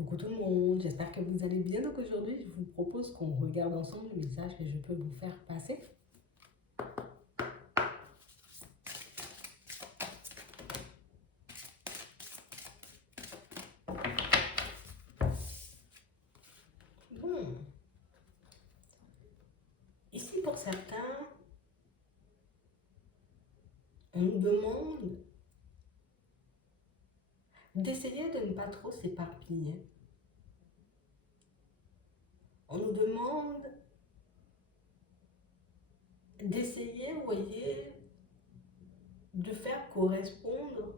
Coucou tout le monde, j'espère que vous allez bien. Donc aujourd'hui, je vous propose qu'on regarde ensemble le message que je peux vous faire passer. Bon, ici pour certains, on nous demande d'essayer de ne pas trop s'éparpiller. On nous demande d'essayer, vous voyez, de faire correspondre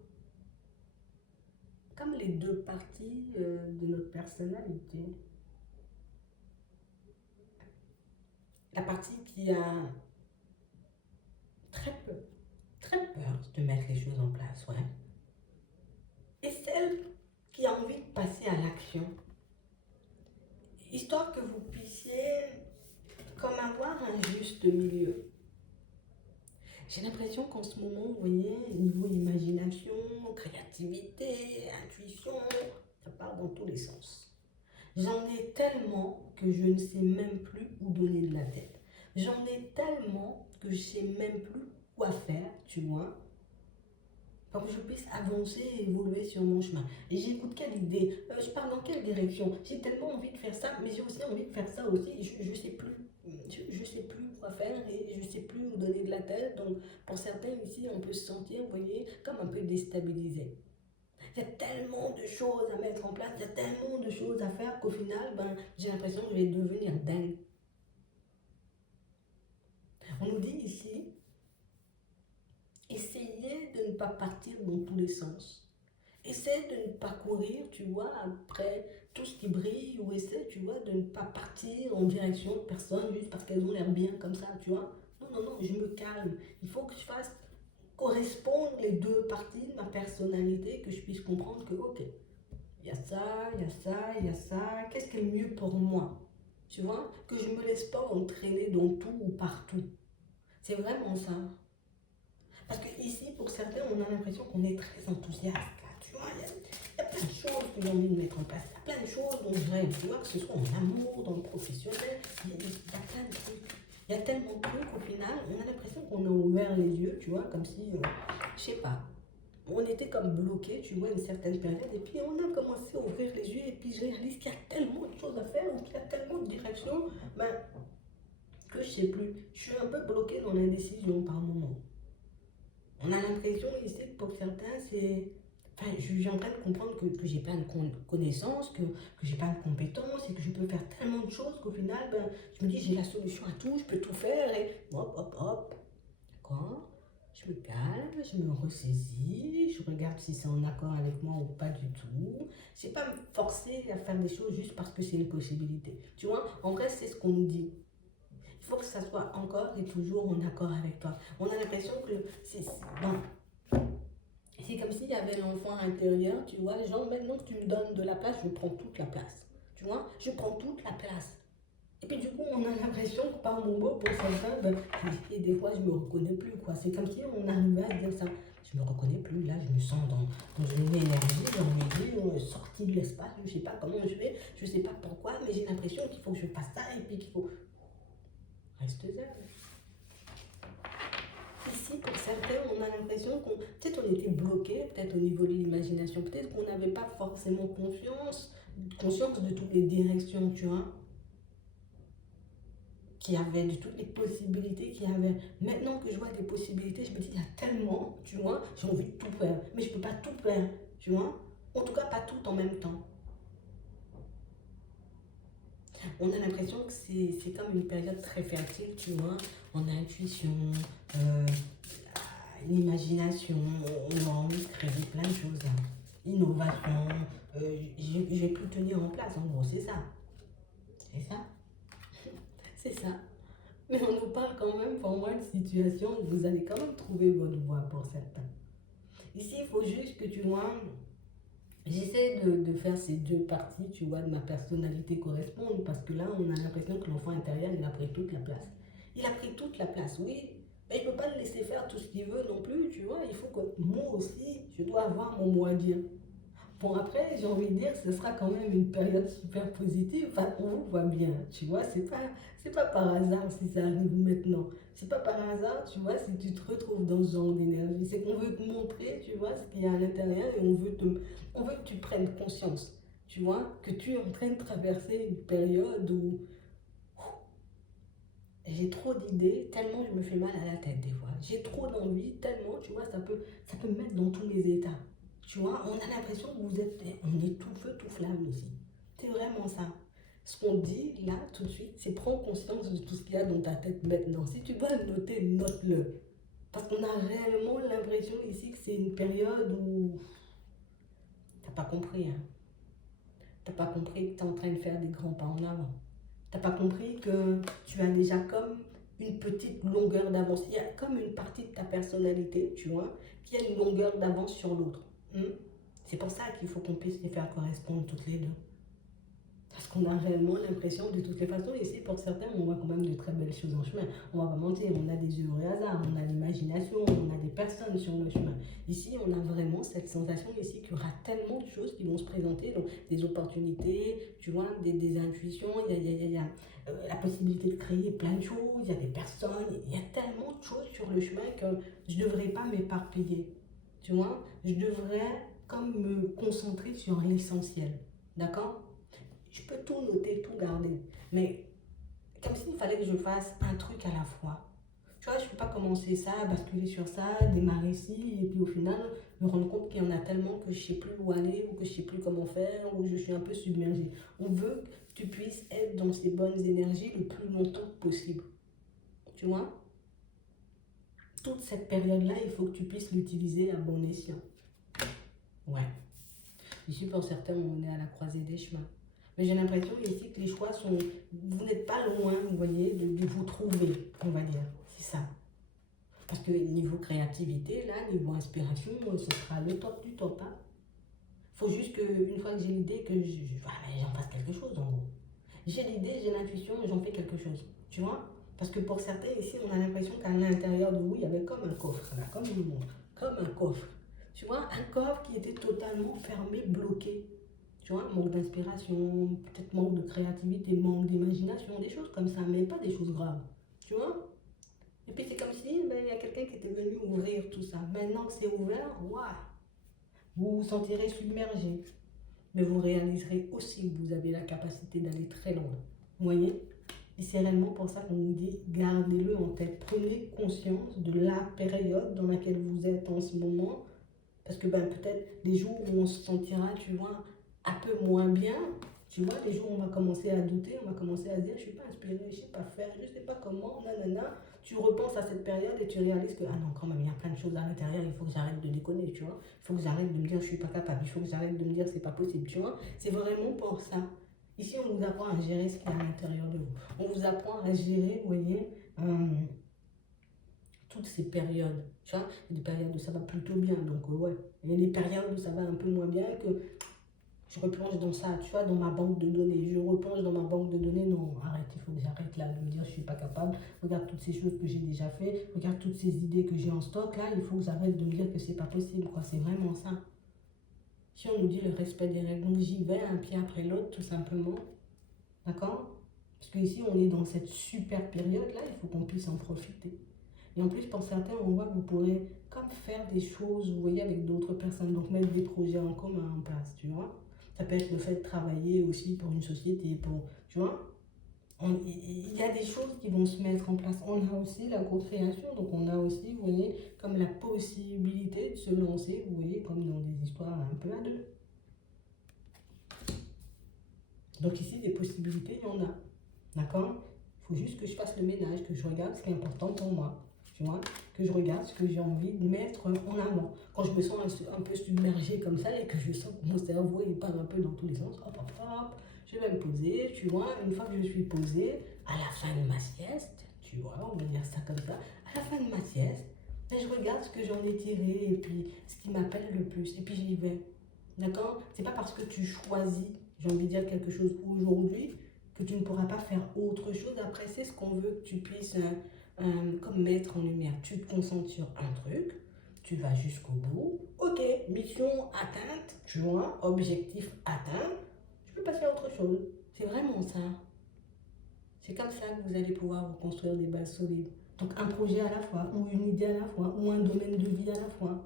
comme les deux parties de notre personnalité. La partie qui a très peur de mettre les choses en place, ouais. Et celle qui a envie de passer à l'action, histoire que vous puissiez comme avoir un juste milieu. J'ai l'impression qu'en ce moment, vous voyez, niveau imagination, créativité, intuition, ça part dans tous les sens. J'en ai tellement que je ne sais même plus où donner de la tête. J'en ai tellement que je ne sais même plus quoi faire, tu vois, pour que je puisse avancer et évoluer sur mon chemin. Et j'écoute quelle idée, je pars dans quelle direction. J'ai tellement envie de faire ça, mais j'ai aussi envie de faire ça aussi. Je ne sais plus. Je sais plus quoi faire et je ne sais plus où donner de la tête. Donc, pour certains ici, on peut se sentir, vous voyez, comme un peu déstabilisé. Il y a tellement de choses à mettre en place, il y a tellement de choses à faire qu'au final, j'ai l'impression que je vais devenir dingue. On nous dit ici, essayez de ne pas partir dans tous les sens. Essaie de ne pas courir, tu vois, après tout ce qui brille, ou essaie, tu vois, de ne pas partir en direction de personnes juste parce qu'elles ont l'air bien comme ça, tu vois. Non, non, non, je me calme. Il faut que je fasse correspondre les deux parties de ma personnalité, que je puisse comprendre que, ok, il y a ça, il y a ça, il y a ça, qu'est-ce qui est le mieux pour moi? Tu vois, que je ne me laisse pas entraîner dans tout ou partout. C'est vraiment ça. Parce que ici, pour certains, on a l'impression qu'on est très enthousiaste. Là, tu vois, il y a plein de choses que j'ai envie de mettre en place. Il y a plein de choses dont je rêve, tu vois, que ce soit en amour, dans le professionnel. Il y a plein de trucs. Il y a tellement de trucs, au final, on a l'impression qu'on a ouvert les yeux, tu vois, comme si, je sais pas, on était comme bloqué, tu vois, une certaine période. Et puis, on a commencé à ouvrir les yeux. Et puis, je réalise qu'il y a tellement de choses à faire, qu'il y a tellement de directions, que je sais plus. Je suis un peu bloqué dans l'indécision par moment. On a l'impression ici que pour certains, c'est. Enfin, je suis en train de comprendre que j'ai plein de connaissances, que j'ai plein de compétences et que je peux faire tellement de choses qu'au final, je me dis j'ai la solution à tout, je peux tout faire et hop, hop, hop. D'accord? Je me calme, je me ressaisis, je regarde si c'est en accord avec moi ou pas du tout. Je ne vais pas me forcer à faire des choses juste parce que c'est une possibilité. Tu vois, en vrai, c'est ce qu'on nous dit. Il faut que ça soit encore et toujours en accord avec toi. On a l'impression que c'est comme s'il y avait l'enfant intérieur, tu vois, genre maintenant que tu me donnes de la place, je prends toute la place. Tu vois, je prends toute la place. Et puis du coup, on a l'impression que par mon mot, pour certains, et des fois, je me reconnais plus, quoi. C'est comme si on arrivait à dire ça. Je me reconnais plus, là, je me sens dans une énergie, dans mes yeux, sortie de l'espace, je sais pas comment je vais, je sais pas pourquoi, mais j'ai l'impression qu'il faut que je fasse ça, et puis qu'il faut... Reste zen. Ici, pour certains, on a l'impression qu'on... Peut-être on était bloqué, peut-être au niveau de l'imagination, peut-être qu'on n'avait pas forcément conscience de toutes les directions, tu vois, qu'il y avait, de toutes les possibilités qu'il y avait. Maintenant que je vois des possibilités, je me dis, il y a tellement, tu vois, j'ai envie de tout faire, mais je ne peux pas tout faire, tu vois. En tout cas, pas tout en même temps. On a l'impression que c'est comme une période très fertile, tu vois, en intuition, euh, l'imagination, on a envie de créer plein de choses, hein. Innovation, je vais tout tenir en place, en gros, c'est ça. C'est ça. C'est ça. Mais on nous parle quand même, pour moi, de situation où vous allez quand même trouver votre voie pour certains. Ici, il faut juste que tu vois, j'essaie de faire ces deux parties, tu vois, de ma personnalité correspondent, parce que là, on a l'impression que l'enfant intérieur, il a pris toute la place. Il a pris toute la place, oui, mais je ne peux pas le laisser faire tout ce qu'il veut non plus, tu vois. Il faut que moi aussi, je dois avoir mon mot à dire. Bon, après, j'ai envie de dire, ce sera quand même une période super positive. Enfin, on vous voit bien, tu vois. C'est pas par hasard si ça arrive maintenant. C'est pas par hasard, tu vois, si tu te retrouves dans ce genre d'énergie. C'est qu'on veut te montrer, tu vois, ce qu'il y a à l'intérieur et on veut que tu prennes conscience, tu vois, que tu es en train de traverser une période où j'ai trop d'idées, tellement je me fais mal à la tête des fois. J'ai trop d'envie, tellement, tu vois, ça peut me mettre dans tous les états. Tu vois, on a l'impression que on est tout feu, tout flamme ici. C'est vraiment ça. Ce qu'on dit là, tout de suite, c'est prendre conscience de tout ce qu'il y a dans ta tête maintenant. Si tu dois le noter, note-le. Parce qu'on a réellement l'impression ici que c'est une période où t'as pas compris, hein. T'as pas compris que tu es en train de faire des grands pas en avant. T'as pas compris que tu as déjà comme une petite longueur d'avance. Il y a comme une partie de ta personnalité, tu vois, qui a une longueur d'avance sur l'autre. C'est pour ça qu'il faut qu'on puisse les faire correspondre toutes les deux. Parce qu'on a réellement l'impression, de toutes les façons, ici pour certains, on voit quand même de très belles choses en chemin. On va pas mentir, on a des heureux hasards, on a l'imagination, on a des personnes sur le chemin. Ici, on a vraiment cette sensation ici qu'il y aura tellement de choses qui vont se présenter, donc des opportunités, tu vois, des intuitions, il y a la possibilité de créer plein de choses, il y a des personnes, il y a tellement de choses sur le chemin que je ne devrais pas m'éparpiller, tu vois, je devrais comme me concentrer sur l'essentiel, d'accord? Je peux tout noter, tout garder. Mais comme s'il fallait que je fasse un truc à la fois. Tu vois, je ne peux pas commencer ça, basculer sur ça, démarrer ici, et puis au final, me rendre compte qu'il y en a tellement que je ne sais plus où aller, ou que je ne sais plus comment faire, ou je suis un peu submergée. On veut que tu puisses être dans ces bonnes énergies le plus longtemps possible. Tu vois, toute cette période-là, il faut que tu puisses l'utiliser à bon escient. Ouais. Ici, pour certains, on est à la croisée des chemins. Mais j'ai l'impression ici que les choix sont. Vous n'êtes pas loin, vous voyez, de vous trouver, on va dire. C'est ça. Parce que niveau créativité, là, niveau inspiration, ce sera le top du top. Hein. Faut juste qu'une fois que j'ai l'idée, que j'en fasse quelque chose en gros. J'ai l'idée, j'ai l'intuition et j'en fais quelque chose. Tu vois? Parce que pour certains ici, on a l'impression qu'à l'intérieur de vous, il y avait comme un coffre, là, comme je vous montre. Comme un coffre. Tu vois? Un coffre qui était totalement fermé, bloqué. Tu vois, manque d'inspiration, peut-être manque de créativité, manque d'imagination, des choses comme ça, mais pas des choses graves. Tu vois? Et puis c'est comme si il y a quelqu'un qui était venu ouvrir tout ça. Maintenant que c'est ouvert, waouh, vous vous sentirez submergé. Mais vous réaliserez aussi que vous avez la capacité d'aller très loin. Vous voyez? Et c'est réellement pour ça qu'on vous dit, gardez-le en tête. Prenez conscience de la période dans laquelle vous êtes en ce moment. Parce que peut-être des jours où on se sentira, tu vois, un peu moins bien, tu vois, les jours où on va commencer à douter, on va commencer à se dire, je ne suis pas inspiré, je ne sais pas faire, je ne sais pas comment, nanana. Tu repenses à cette période et tu réalises que, ah non, quand même, il y a plein de choses à l'intérieur, il faut que j'arrête de déconner, tu vois. Il faut que j'arrête de me dire, je ne suis pas capable, il faut que j'arrête de me dire, c'est pas possible, tu vois. C'est vraiment pour ça. Ici, on vous apprend à gérer ce qu'il y a à l'intérieur de vous. On vous apprend à gérer, vous voyez, toutes ces périodes. Tu vois, il y a des périodes où ça va plutôt bien, donc ouais. Il y a des périodes où ça va un peu moins bien, que je replonge dans ça, tu vois, dans ma banque de données. Je replonge dans ma banque de données, non, arrête, il faut que j'arrête là de me dire je suis pas capable. Regarde toutes ces choses que j'ai déjà fait, regarde toutes ces idées que j'ai en stock, là, il faut que j'arrête de me dire que c'est pas possible, quoi, c'est vraiment ça. Si on nous dit le respect des règles, donc j'y vais un pied après l'autre, tout simplement, d'accord? Parce que ici, on est dans cette super période-là, il faut qu'on puisse en profiter. Et en plus, pour certains, on voit que vous pourrez comme faire des choses, vous voyez, avec d'autres personnes. Donc, mettre des projets en commun en place, tu vois. Ça peut être le fait de travailler aussi pour une société, tu vois. Il y a des choses qui vont se mettre en place. On a aussi la co-création, donc on a aussi, vous voyez, comme la possibilité de se lancer, vous voyez, comme dans des histoires un peu à deux. Donc ici, des possibilités, il y en a. D'accord? Il faut juste que je fasse le ménage, que je regarde ce qui est important pour moi. Tu vois, que je regarde ce que j'ai envie de mettre en avant. Quand je me sens un peu submergée comme ça et que je sens que mon cerveau il part un peu dans tous les sens, hop, hop, hop, je vais me poser, tu vois. Une fois que je suis posée, à la fin de ma sieste, tu vois, on va dire ça comme ça, à la fin de ma sieste, je regarde ce que j'en ai tiré et puis ce qui m'appelle le plus. Et puis j'y vais. D'accord? C'est pas parce que tu choisis, j'ai envie de dire quelque chose aujourd'hui, que tu ne pourras pas faire autre chose. Après, c'est ce qu'on veut que tu puisses comme mettre en lumière. Tu te concentres sur un truc, tu vas jusqu'au bout. Ok, mission atteinte, tu vois, objectif atteint, je peux passer à autre chose. C'est vraiment ça. C'est comme ça que vous allez pouvoir vous construire des bases solides. Donc un projet à la fois, ou une idée à la fois, ou un domaine de vie à la fois.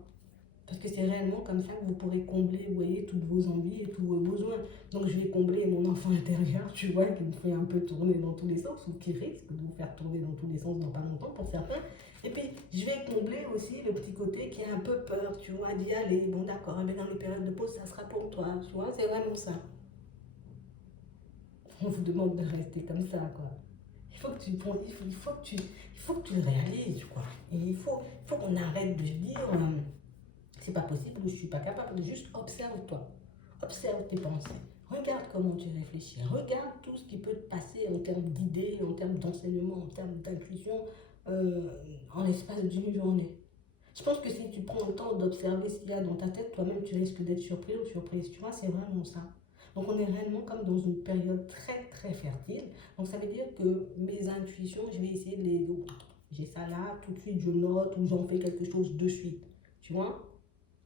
Parce que c'est réellement comme ça que vous pourrez combler, vous voyez, toutes vos envies et tous vos besoins. Donc je vais combler mon enfant intérieur, tu vois, qui me fait un peu tourner dans tous les sens, ou qui risque de vous faire tourner dans tous les sens dans pas longtemps pour certains. Et puis je vais combler aussi le petit côté qui a un peu peur, tu vois, d'y aller. Bon d'accord, mais dans les périodes de pause, ça sera pour toi, tu vois, c'est vraiment ça. On vous demande de rester comme ça, quoi. Il faut que tu, il faut que tu le réalises, quoi. Et il faut qu'on arrête de se dire... c'est pas possible ou je suis pas capable. Juste observe-toi. Observe tes pensées. Regarde comment tu réfléchis. Regarde tout ce qui peut te passer en termes d'idées, en termes d'enseignement, en termes d'intuition en l'espace d'une journée. Je pense que si tu prends le temps d'observer ce qu'il y a dans ta tête, toi-même tu risques d'être surpris ou surprise. Tu vois, c'est vraiment ça. Donc on est réellement comme dans une période très très fertile. Donc ça veut dire que mes intuitions, je vais essayer de les... J'ai ça là, tout de suite je note ou j'en fais quelque chose de suite. Tu vois.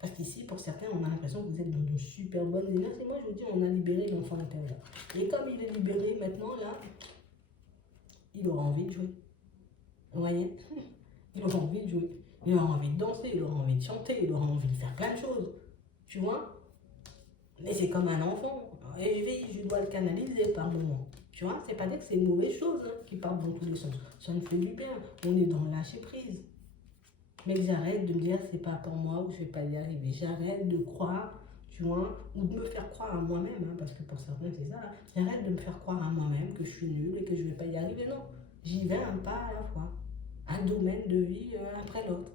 Parce qu'ici, pour certains, on a l'impression que vous êtes dans de super bonnes énergies. Moi, je vous dis, on a libéré l'enfant intérieur. Et comme il est libéré, maintenant, là, il aura envie de jouer. Vous voyez? Il aura envie de jouer. Il aura envie de danser, il aura envie de chanter, il aura envie de faire plein de choses. Tu vois? Mais c'est comme un enfant. Et je dois le canaliser par moment. Tu vois? C'est pas dire que c'est une mauvaise chose qui part dans tous les sens. Ça nous fait du bien. On est dans le lâcher prise. Mais que j'arrête de me dire c'est pas pour moi ou je vais pas y arriver. J'arrête de croire, tu vois, ou de me faire croire à moi-même, hein, parce que pour certains c'est ça. J'arrête de me faire croire à moi-même que je suis nulle et que je vais pas y arriver. Non, j'y vais un pas à la fois, un domaine de vie après l'autre.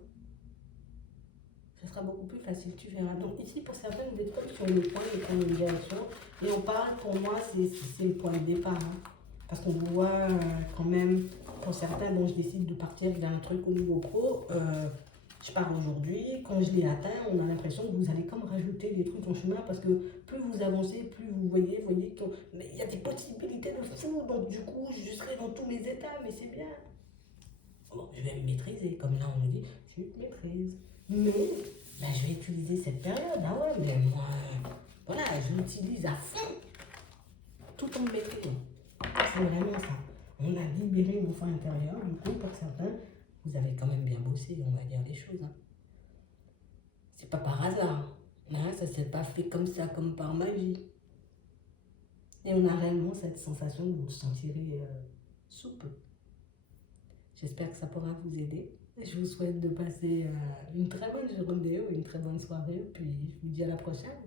Ça sera beaucoup plus facile, tu verras. Donc ici, pour certains, vous êtes comme sur le point de prendre une direction. Et on parle, pour moi, c'est le point de départ. Hein. Parce qu'on voit quand même, pour certains, bon, je décide de partir vers un truc au niveau pro. Je pars aujourd'hui. Quand je l'ai atteint, on a l'impression que vous allez comme rajouter des trucs en chemin. Parce que plus vous avancez, plus vous voyez mais il y a des possibilités de fou. Donc du coup, je serai dans tous mes états, mais c'est bien. Bon, je vais me maîtriser. Comme là, on me dit, tu te maîtrises. Mais ben, je vais utiliser cette période. Ah ouais, mais moi, voilà, je l'utilise à fond, tout en me maîtrisant. C'est vraiment ça. On a libéré l'enfant intérieur. Du coup, pour certains, vous avez quand même bien bossé, on va dire les choses. Hein. C'est pas par hasard. Hein, ça s'est pas fait comme ça, comme par magie. Et on a réellement cette sensation de vous sentirez souple. J'espère que ça pourra vous aider. Je vous souhaite de passer une très bonne journée ou une très bonne soirée. Puis je vous dis à la prochaine.